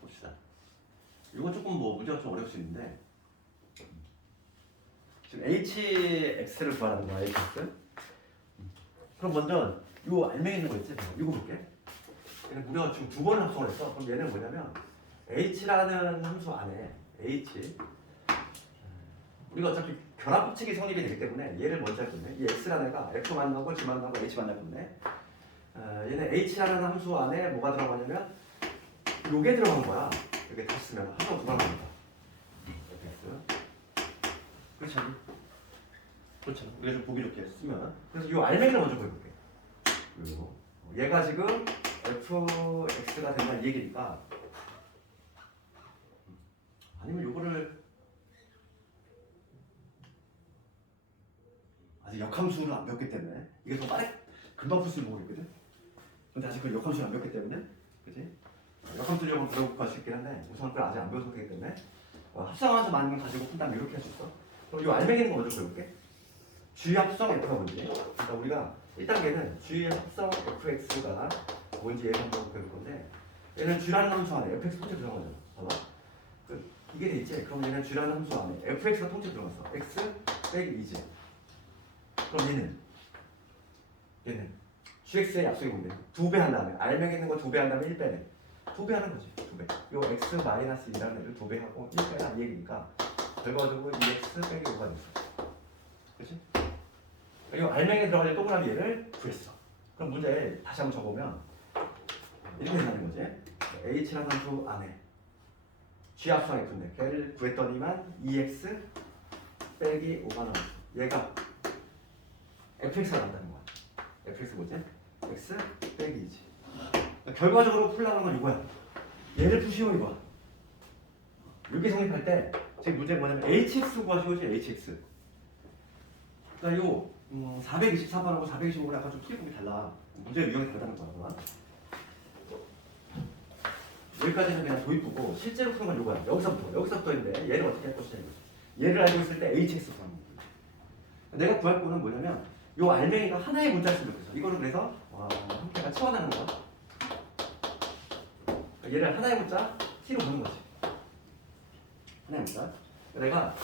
봅시다. 이건 조금 뭐 문제가 좀 어려울 수 있는데 지금 hx를 구하라는 거야. hx. 그럼 먼저 요 알맹이 있는 거 있지? 이거 볼게. 얘는 우리가 지금 두 번을 합성을 했어. 그럼 얘는 뭐냐면 h라는 함수 안에 h 우리가 어차피 결합 법칙이 성립이 되기 때문에 얘를 먼저 할 건데 이 x라는 애가 f 만나고 g 만나고 h 만날 건데 얘는 h라는 함수 안에 뭐가 들어가냐면 요게 들어간 거야. 이렇게 다시 쓰면 함수가 두 번 나옵니다. 그렇죠? 그렇죠. 우리가 좀 보기 좋게 쓰면 그래서 이 알맹이를 먼저 보여볼게. 그리고 얘가 지금 fx가 된다는 얘기니까 아니면 요거를 아직 역함수를 안 배웠기 때문에 이게 더 빠르게 금방 풀 수 있는 거겠거든. 근데 아직 그 역함수를 안 배웠기 때문에 그치? 역함수를 한번 배워볼 수 있긴 한데 우선 그걸 아직 안 배워서 그렇기 때문에 합성함수만 가지고 푼다면 이렇게 할 수 있어. 그럼 요 알맹이는 거 먼저 배울게. G 합성 F가 뭔지. 그러니까 우리가 1단계는 G 합성 FX가 뭔지 얘를 한번 배울 건데 얘는 G라는 함수 안에 FX 통째 들어간 거잖아. 봐봐. 이게 돼 있지? 그럼 얘는 G라는 함수 안에 FX가 통째 들어갔어. X 빼기 2지. 그럼 얘는 GX의 약속이 뭔데? 2배 한 다음에 알맹이 있는 거 2배 한 다음에 1배네. 2배 하는 거지. 2배. 요 X 마이너스 2라는 애를 2배 하고 1배가 이 얘기니까 결과적으로 2X 빼기 5가 됐어. 그치? 이 알맹이에 들어갈 동그라미 얘를 구했어. 그럼 문제 다시 한번 적어보면 이렇게 된다는 거지. H라는 함수 안에 G 합성 F인데 걔를 구했더니만 2X 빼기 5가 나왔어. 얘가 fx가 나온다는 거야. fx 뭐지? x 빼기 2지. 결과적으로 풀려는 건 이거야. 얘를 푸시오 이거야. 여기 성립할 때 지금 문제 뭐냐면 hx 구하시오지 hx. 그러니까 요 424번하고 425번 약간 좀 풀이법이 달라. 문제 유형이 다르다는 거야. 여기까지는 그냥 도입부고 실제로 푸는 건 이거야. 여기서부터인데 얘를 어떻게 할 것이냐 이거지. 얘를 알고 있을 때 hx 구하는 거야. 내가 구할 거는 뭐냐면 요 알맹이가 하나의 문자를 쓰면 좋겠어. 이거는 그래서 형태가 치워나는 거야. 얘를 하나의 문자 t로 보는 거지. 하나의 문자. 내가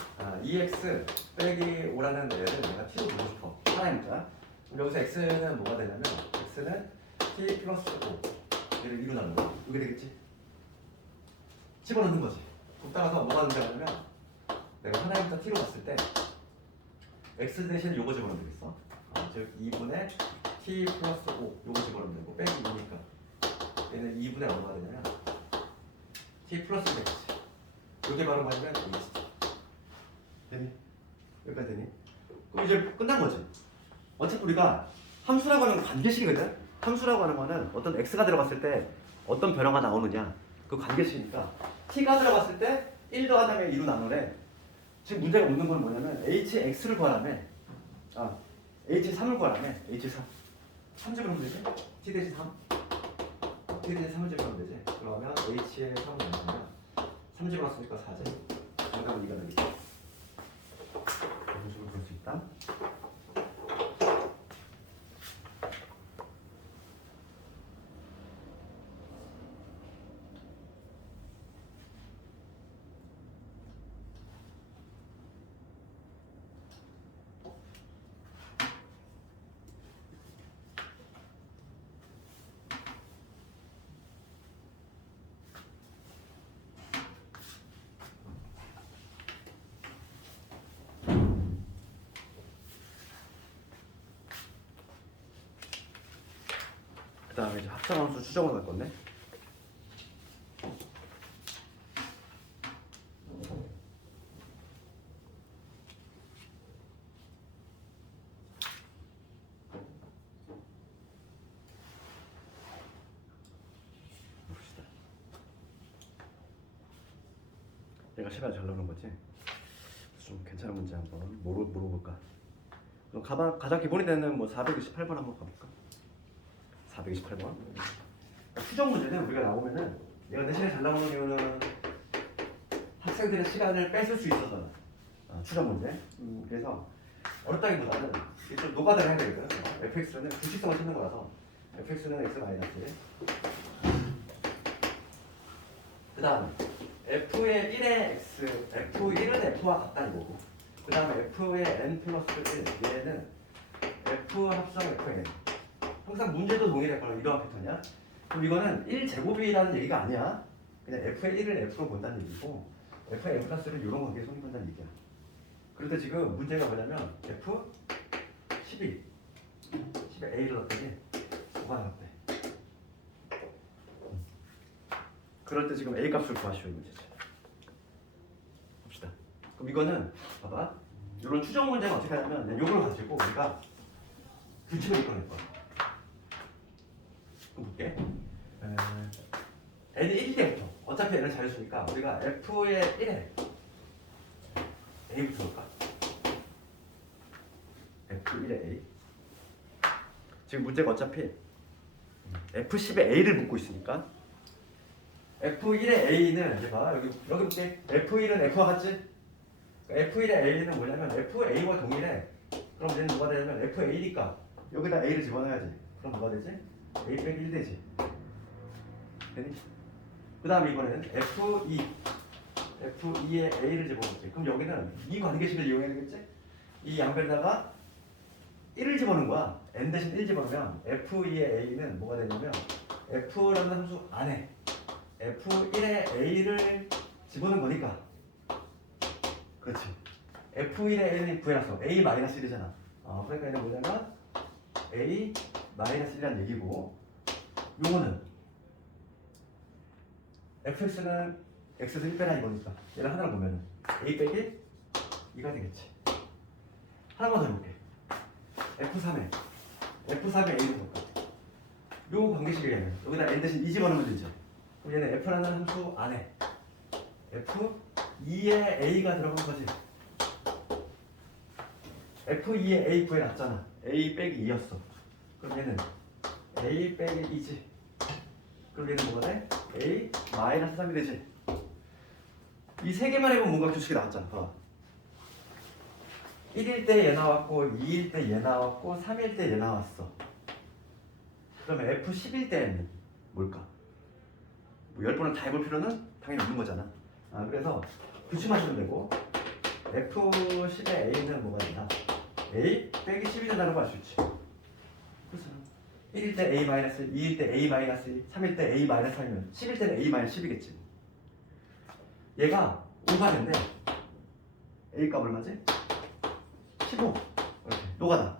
2x 빼기 5라는 얘를 내가 t로 보고 싶어. 하나의 문자. 여기서 x는 뭐가 되냐면 x는 t 플러스 5 얘를 2로 나누는 거야. 이게 되겠지? 집어넣는 거지. 곱다가서 뭐가 등장하냐면 내가 하나의 문자 t로 봤을 때 x 대신 요거 집어넣으면 되겠어. 즉 2분의 t 플러스 5 요거 집어넣으면 되고 빼기 2니까 얘는 2분의 얼마가 되냐면 t 플러스 100지. 요게 바로 뭐냐면 h지. 되니? 여기까지 되니? 그럼 이제 끝난 거지. 어차피 우리가 함수라고 하는 건 관계식이거든. 함수라고 하는 거는 어떤 x가 들어갔을 때 어떤 변화가 나오느냐 그 관계식이니까 t가 들어갔을 때 1 더하면 2로 나누래. 지금 문제가 묻는 건 뭐냐면 hx를 구하라며. h3을 구하라며. h3 3집으로 되지? t 대신 3 t 대신 3을 집으면 되지. 그러면 h의 3은 얼마냐? 3집을 왔으니까 4제. 정답은 2가 되겠지. 이런 식으로 볼 수 있다. 그 다음에 이제 합성함수 추정을 갈 건데. 봅시다. 얘가 시간이 잘 나오는 거지. 좀 괜찮은 문제 한번 물어볼까. 그럼 가장 기본이 되는 뭐 428번 한번 가볼까? 428번. 추정 문제는 우리가 나오면은 얘가 대신에 잘 나오는 이유는 학생들의 시간을 뺏을 수 있어서 추정 문제. 그래서 어렵다기보다는 이게 좀 노가다를 해야 되거든. fx는 규칙성을 찾는 거라서 fx는 x 마이너스. 그 다음 f의 1의 x, f1은 f와 같다 이거고. 그 다음에 f의 n 플러스 1 얘는 f 합성 fn. 항상 문제도 동일할 거라 이러한 패턴이야. 그럼 이거는 1제곱이라는 얘기가 아니야. 그냥 f의 1을 f로 본다는 얘기고 f의 n 플러스를 이런 관계에 손익본다는 얘기야. 그런데 지금 문제가 뭐냐면 f 12 10에 a를 넣었더니 5가 나왔대. 그럴 때 지금 a 값을 구하시오 문제죠. 봅시다. 그럼 이거는 봐봐. 이런 추정 문제는 어떻게 하냐면 이걸 가지고 우리가 규칙을 이끌어낼 거야. 볼게. n이 1 때부터 어차피 n을 잘 쓰니까 우리가 f의 1에 a부터 볼까? f1의 a. 지금 문제가 어차피 f10의 a를 묻고 있으니까 f1의 a는 이제 봐 여기 볼게. f1은 f와 같지? f1의 a는 뭐냐면 fa와 동일해. 그럼 얘는 뭐가 되냐면 fa니까 여기다 a를 집어넣어야지. 그럼 뭐가 되지? a 빼기 1 되지. 되니? 그 다음에 이번에는 F2의 A를 집어넣을게. 그럼 여기는 이 관계식을 이용해야 되겠지? 이 양변에다가 1을 집어넣은 거야. n 대신 1 집어넣으면 F2의 A는 뭐가 되냐면 F라는 함수 안에 F1의 A를 집어넣은 거니까. 그렇지. F1의 A는 구해놨어. A-1이잖아. 그러니까 얘는 뭐냐면 A-1이라는 얘기고 요거는 fx는 x에서 1 빼라 이거니까 얘를 하나를 보면은 a 빼기 2가 되겠지. 하나만 더 해볼게. f3에 a를 볼까. 요 관계식이에요. 여기다 n 대신 2 집어넣으면 되죠. 그럼 얘는 f라는 함수 안에 f2의 a가 들어간 거지. f2의 a 구해놨잖아. a 빼기 2였어. 그럼 얘는 a 빼기 2지. 그럼 얘는 뭐가 돼? a 마이너스 3이 되지. 이 세 개만 해보면 뭔가 규칙이 나왔잖아. 1일 때 얘 나왔고 2일 때 얘 나왔고 3일 때 얘 나왔어. 그러면 F10일 때는 뭘까? 뭐 10번을 다 해볼 필요는 당연히 없는 거잖아. 그래서 규칙만 쓰면 되고 F10의 A는 뭐가 되나? A 빼기 10이 된다는 거 알 수 있지. 그래서 1일 때 A 마이너스, 2일 때 A 마이너스, 3일 때 A 마이너스 3이면 10일 때는 A 마이너스 10이겠지. 얘가 5가 된대. A 값 얼마지? 15. 이렇게 노가다.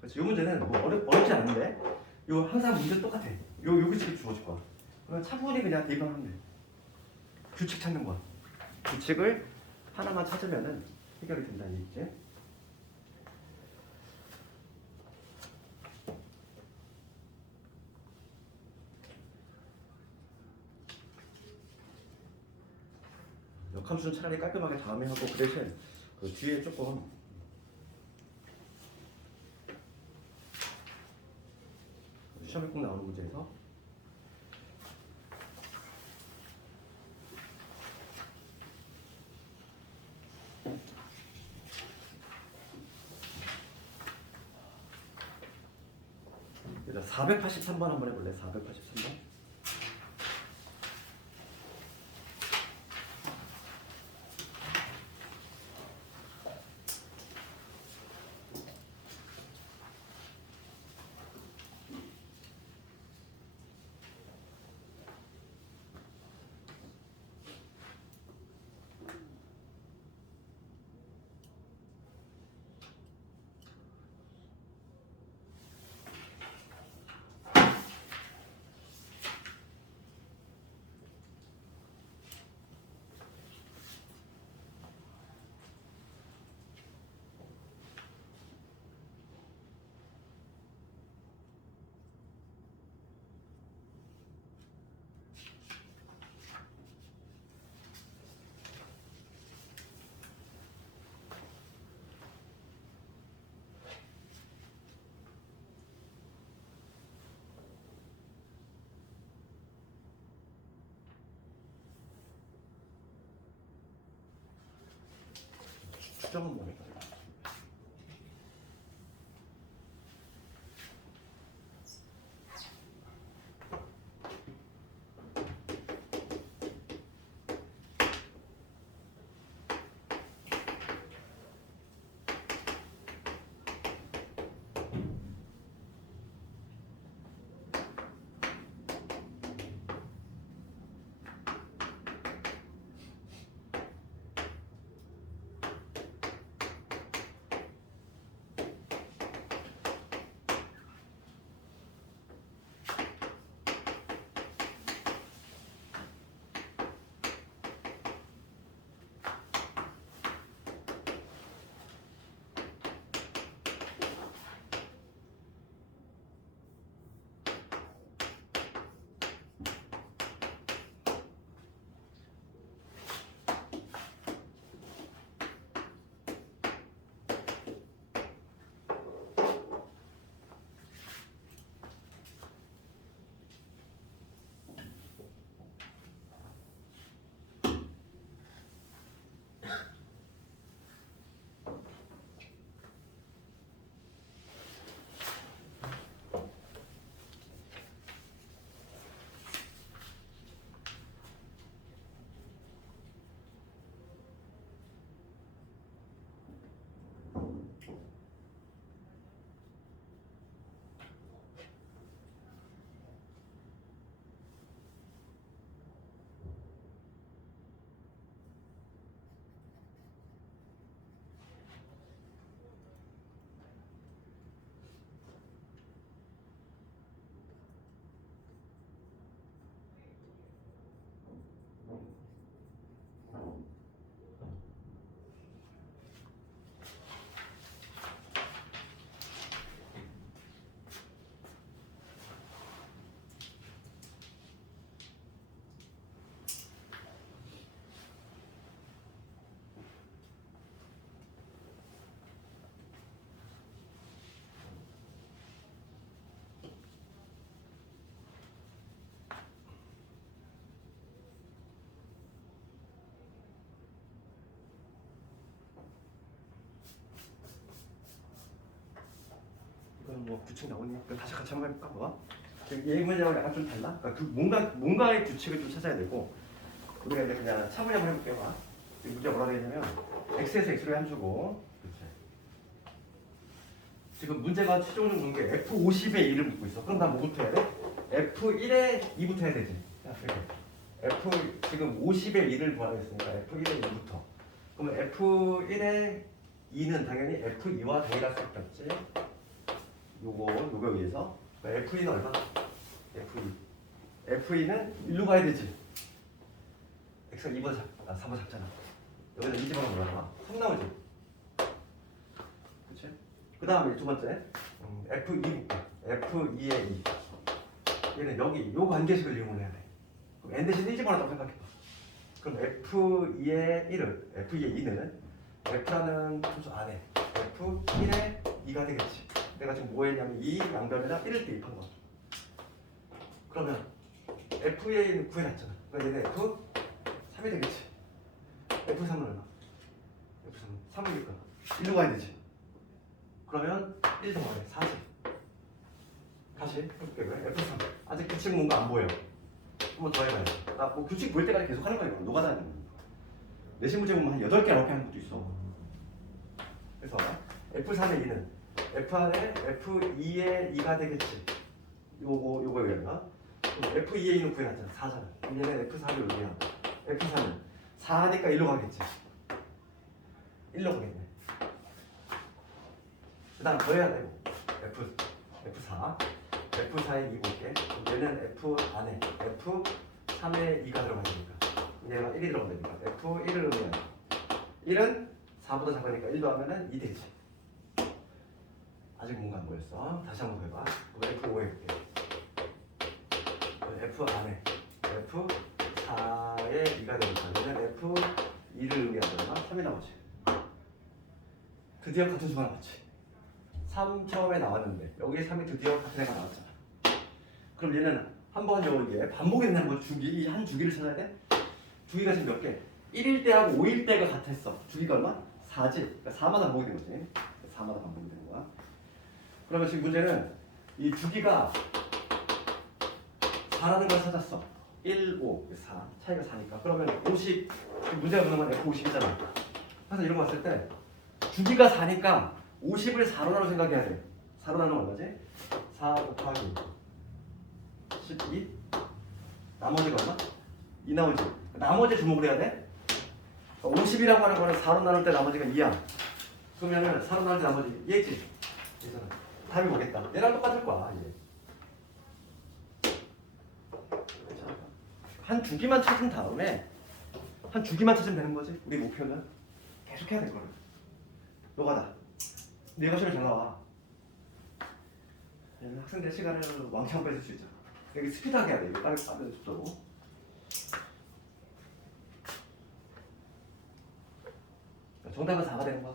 그렇지. 이 문제는 뭐 어렵지 않은데, 요 항상 문제 똑같아. 요 규칙이 주어질 거야. 그럼 차분히 그냥 대입하면 돼. 규칙 찾는 거야. 규칙을 하나만 찾으면은 해결이 된다는 얘기지. 적함수는 차라리 깔끔하게 다음에 하고 그 대신 그 뒤에 조금 시험에 꼭 나오는 문제에서 자, 483번 한번 해볼래? 483번. 추정은 뭡니까? 이거는 뭐 규칙 나오니까 다시 같이 한번 해볼까? 뭐? 얘 문제하고 약간 좀 달라? 그러니까 그 뭔가의 규칙을 좀 찾아야 되고 우리가 이제 그냥 차분히 한번 해볼게요. 봐. 이 문제 뭐라 되냐면 x에서 x로 함수고 그치? 지금 문제가 최종적으로 준 게 f50의 1을 묻고 있어. 그럼 나 뭐부터 해야 돼? f1의 2부터 해야 되지. 자, f 지금 50의 1을 구하려 했으니까 f1의 2부터. 그러면 f1의 2는 당연히 f2와 동일할 수밖에 없지. 요거에 의해서 F2는 얼마? F2는 1로 가야 되지. X가 2번 3번 잡잖아. 여기다 2 집어넣으면 얼마? 3 나오지. 그치? 그 다음에 두 번째 F2 볼까? F2의 2 얘는 여기 요 관계식을 이용을 해야 돼. 그럼 N 대신 1 집어넣었다고 생각해봐. 그럼 F2의 1은 F2의 2는 F라는 함수 안에 F1의 2가 되겠지. 내가 지금 뭐 했냐면 이 양변에다 1을 대입한 거야. 그러면 F의 2는 구해놨잖아. 그러니까 얘는 F3이 되겠지. F3은 얼마? F3은 3이니까 1로 가야 되지. 그러면 1 더하래 4지. 다시 해볼게. 왜? F3 아직 규칙 뭔가 안 보여. 한번 더 해봐요. 나뭐 규칙 보일 때까지 계속 하는 거야. 이거 노가다는 거야. 내신 문제 보면 한 8개 9개 하는 것도 있어. 그래서 F3의 2는 F 안에 F2의 2가 되겠지. 요거 얘기했나? F2의 2는 구해놨잖아. 4잖아. 얘는 F4를 여기야. F4는 4니까 1로 가겠지. 1로 가겠네. 그 다음 더 해야 돼. F4 F4의 2 볼게. 얘는 F 안에 F3의 2가 들어가야 되니까 얘가 1이 들어가야 되니까 F1을 넣으면 1은 4보다 작으니까 1 더하면은 2 되지. 아직 뭔가 안 보였어. 다시 한번 해봐. F5 해볼게. F 안에 F4의 2가 되니까 얘는 F2를 의미하잖아. 3이 나오지. 드디어 같은 수가 나왔지. 3 처음에 나왔는데 여기 3이 드디어 같은 애가 나왔잖아. 그럼 얘는 한번 이게 반복이 되는 거 주기, 이 한 주기를 찾아야 돼? 주기가 지금 몇 개? 1일 때하고 5일 때가 같았어. 주기가 얼마? 4지. 그러니까 4마다 반복이 되는 거지. 4마다 반복이 되는 거야. 그러면 지금 문제는 이 주기가 4라는 걸 찾았어. 1, 5, 4. 차이가 4니까. 그러면 50. 지금 문제가 보는 건 F50이잖아. 그래서 이런 거 봤을 때 주기가 4니까 50을 4로 나눠 생각해야 돼. 4로 나누면 얼마지? 4 곱하기 12. 나머지가 얼마? 2 나오지. 나머지 주목을 해야 돼. 50이라고 하는 거는 4로 나눌 때 나머지가 2야. 그러면은 4로 나눌 때 나머지 얘지. 얘잖아. 답이 뭐겠다. 얘랑 똑같을 거야. 얘. 한 주기만 찾은 다음에 한 주기만 찾으면 되는 거지. 우리 목표는 계속 해야 될 거야. 노가다. 내가 시험에 잘 나와. 학생들 시간을 왕창 뺏을 수 있잖아. 여기 스피드하게 해야 돼. 이거 빠르게 속도로. 정답은 4가 되는 거야.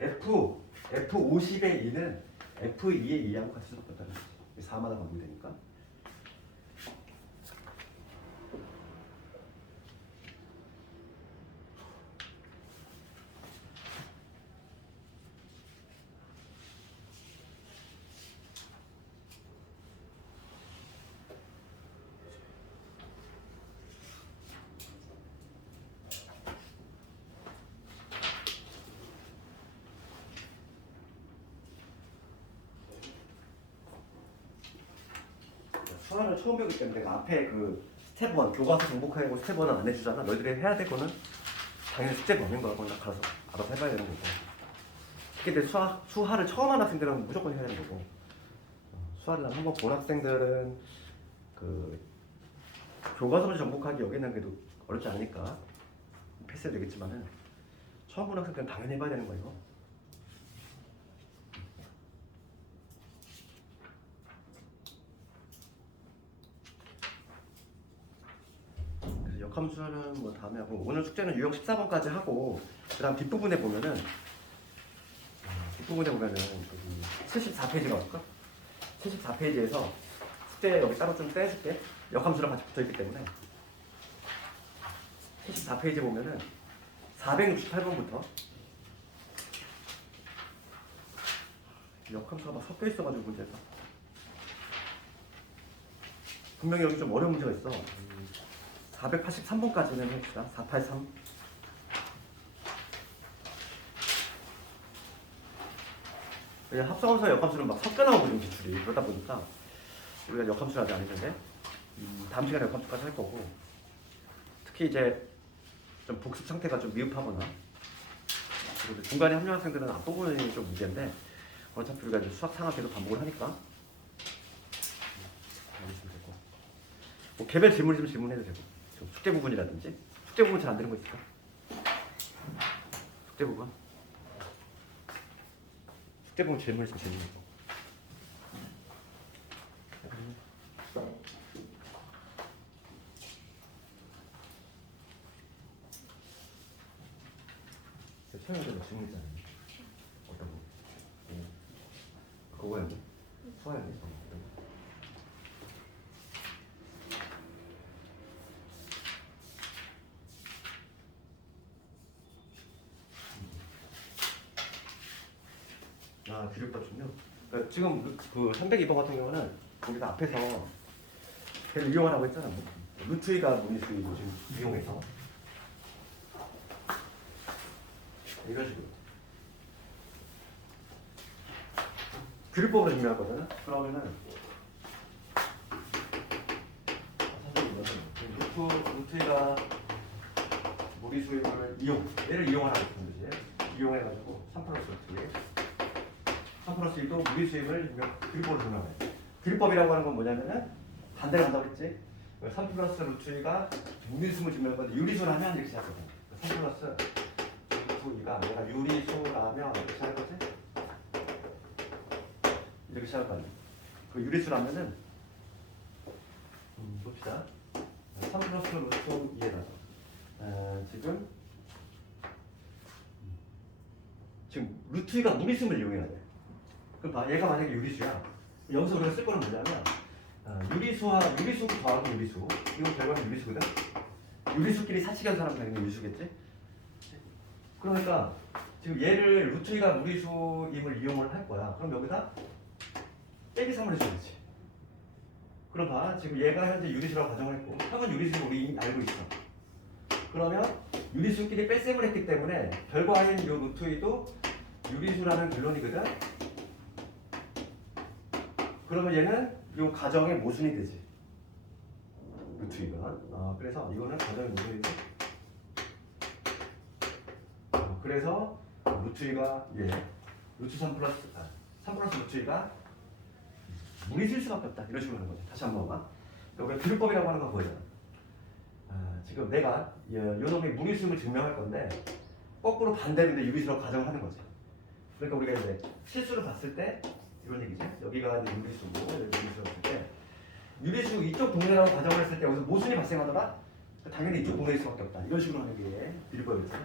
F50의 2는 F2의 2하고 같이 수밖에 없다는 거지. 4마다 반복이 되니까. 수학을 처음 배우기 때문에 내가 앞에 그 스텝 1 교과서 정복하고 스텝 1은 안 해주잖아. 너희들이 해야 될 거는 당연히 스텝 1인 거야. 그건 가서 알아서 해봐야 되는 거고. 특히 근데 수화를 처음 하는 학생들은 무조건 해야 되는 거고. 수화를 한번 본 학생들은 그 교과서를 정복하기 여기는 그래도 어렵지 않으니까 패스해도 되겠지만은 처음 본 학생들은 당연히 해봐야 되는 거예요. 역함수는 뭐 다음에 하고 오늘 숙제는 유형 14번까지 하고 그다음 뒷부분에 보면은 74페이지가 올까? 74페이지에서 숙제 여기 따로 좀 떼줄게. 역함수랑 같이 붙어있기 때문에 74페이지 보면은 468번부터 역함수가 막 섞여 있어가지고 문제가 분명히 여기 좀 어려운 문제가 있어. 483번까지는 해봅시다. 483. 합성함수와 역함수는 막 섞여 나오거든요, 기출이. 그러다 보니까 우리가 역함수를 아직 안 했는데 다음 시간에 역함수까지 할 거고, 특히 이제 좀 복습 상태가 좀 미흡하거나 그리고 중간에 합류 학생들은 앞부분이 좀 문제인데 어차피 우리가 이제 수학 상학 계속 반복을 하니까 알겠으면 되고 뭐 개별 질문이면 질문해도 되고 숙제 부분이라든지 숙제 부분 잘 안 되는 거 있을까? 숙제 부분 질문했으면 질문이고 그거였네. 수화였네. 아, 기록값은요. 그러니까 지금 그 302번 같은 경우는 우리가 앞에서 걔를 이용하라고 했잖아. 뭐. 루트이가 무리수이고 지금 이용해서 이런 식으로 규율법으로 증명할 거잖아. 그러면은 사실 이거는 루트이가 무리수임을 얘를 이용하라고 했던 거지. 이용해가지고 3 플러스 루트이 3 플러스 1도 무리수임을 규율법으로 증명해. 규율법이라고 하는 건 뭐냐면은 반대로 간다고 했지. 3 플러스 루트 2가 무리수를 증명한 건데 유리수라면 이렇게 시작하거든. 3 플러스 루트 2가 내가 유리수라면 이렇게 시작할 거지? 이렇게 시작할 거 아니야. 그 유리수라면은 봅시다. 3 플러스 루트 2에다가 지금 루트 2가 무리수를 이용해야 돼. 그럼 봐, 얘가 만약에 유리수야. 여기서 우리가 쓸 거는 뭐냐면 유리수 더하기 유리수. 이거 결과는 유리수거든. 유리수끼리 사칙한 사람 당연히 유리수겠지. 그러니까 지금 얘를 루트 2가 무리수임을 이용을 할 거야. 그럼 여기다 빼기 3을 해줘야지. 그럼 봐, 지금 얘가 현재 유리수라고 가정을 했고 3은 유리수를 우리 이미 알고 있어. 그러면 유리수끼리 뺄셈을 했기 때문에 결과인 이 루트 2도 유리수라는 결론이거든. 그러면 얘는 이 가정의 모순이 되지. 루트 2가. 그래서 이거는 가정의 모순이지. 그래서 루트 2가 루트 3 플러스 3 플러스 루트 2가 무리수일 수밖에 없다. 이런 식으로 하는 거지. 다시 한번 봐. 여기 규율법이라고 하는 건 뭐잖아. 지금 내가 요 놈의 무리수임을 증명할 건데 거꾸로 반대로 유리수라고 가정을 하는 거지. 그러니까 우리가 이제 실수를 봤을 때 이런 얘기죠. 여기가 이제 유리수고 여기 유리수였을 때 유리수 이쪽 동네라고 가정을 했을 때 여기서 모순이 발생하더라. 당연히 이쪽 동네일 수밖에 없다. 이런 식으로 하는 게 규율법이죠.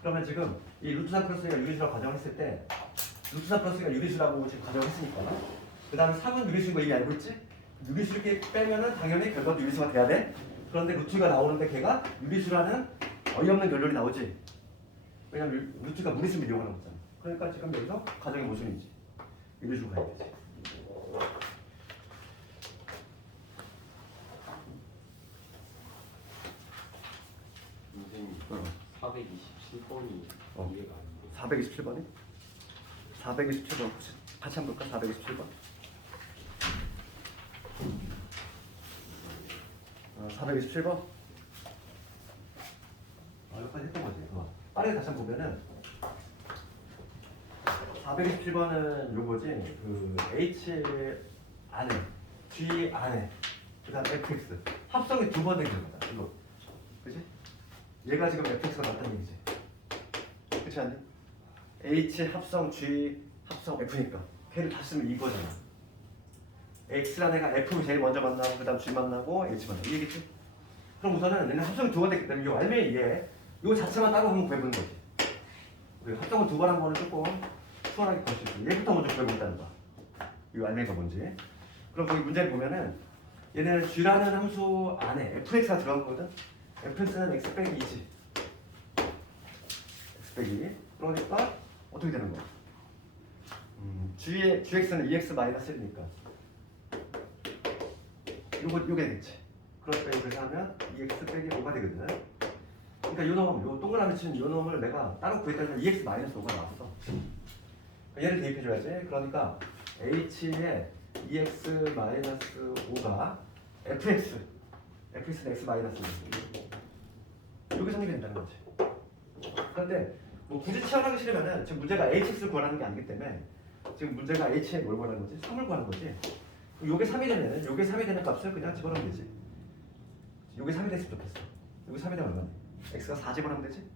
그러면 지금 이 루트 3 플러스가 유리수라고 가정을 했을 때 루트 3 플러스가 유리수라고 지금 가정을 했으니까 그 다음에 3은 유리수인 거 이미 알고 있지? 유리수 이렇게 빼면은 당연히 결과도 유리수가 돼야 돼. 그런데 루트가 나오는데 걔가 유리수라는 어이없는 결론이 나오지. 왜냐면 루트가 무리수를 이용하는 거잖아. 그러니까 지금 여기서 가정의 모순이지. 이런 식으로 가야 되지. 선생님 427번이 이해가 안 돼. 427번이? 427번 같이 한번 볼까? 427번 427번 여기까지 했던 거지. 빠르게 다시 한번 보면은 427번은 요거지. 그 H 안에 G 안에 그 다음 fx 합성이 두 번 된 겁니다. 이거 그치? 얘가 지금 fx가 맞다는 얘기지. 그렇지 않니? H 합성 G 합성 F니까 걔를 다시 쓰면 이거잖아. X라는 애가 F 제일 먼저 만나고 그 다음 G 만나고 H 만나고 이 얘기지? 그럼 우선은 얘는 합성이 두 번 됐기 때문에 요 알맹이 요 자체만 따로 한번 구해보는 거지. 우리 합성을 두 번 한 거는 조금 수월하게 볼 수 있어. 얘부터 먼저 구해본다는 거야. 이 알맹이가 뭔지. 그럼 거기 문제를 보면은 얘는 G라는 함수 안에 fx가 들어간 거거든. fx는 x 빼기 2지. x 빼기 2. 그러니까 어떻게 되는 거야? gx는 2x 마이너스 1이니까 요게 되겠지. 그러니까 여기서 하면 2x 빼기 5가 되거든. 그러니까 요 동그라미 치는 요 놈을 내가 따로 구했다면 2x 마이너스 5가 나왔어. 그러니까 얘를 대입해줘야지. 그러니까 h에 2x 마이너스 5가 fx는 x 마이너스 5. 요게 성립이 된다는 거지. 그런데 뭐 굳이 치환하기 싫으면은 지금 문제가 hx를 구하는 게 아니기 때문에 지금 문제가 h에 뭘 구하는 거지? 3을 구하는 거지. 요게 3이 되면은 요게 3이 되는 값을 그냥 집어넣으면 되지. 요게 3이 됐으면 좋겠어. 요게 3이 되면 얼마네? x가 4 집어넣으면 되지?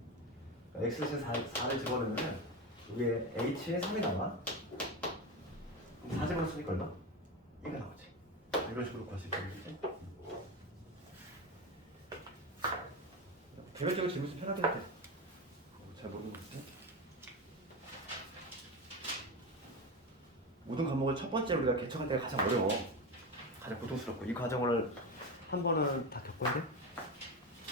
그러니까 x에 4를 집어넣으면은 요게 h에 3이 나와. 그럼 4 집어넣었으니까 얼마? 이게 나오지. 이런 식으로 구할 수 있는 거지. 개별적으로 질문 좀 편하게 할게. 잘 모르는 거 같아. 모든 과목을 첫 번째 우리가 개척할 때가 가장 어려워. 가장 고통스럽고 이 과정을 한 번은 다 겪어야 돼?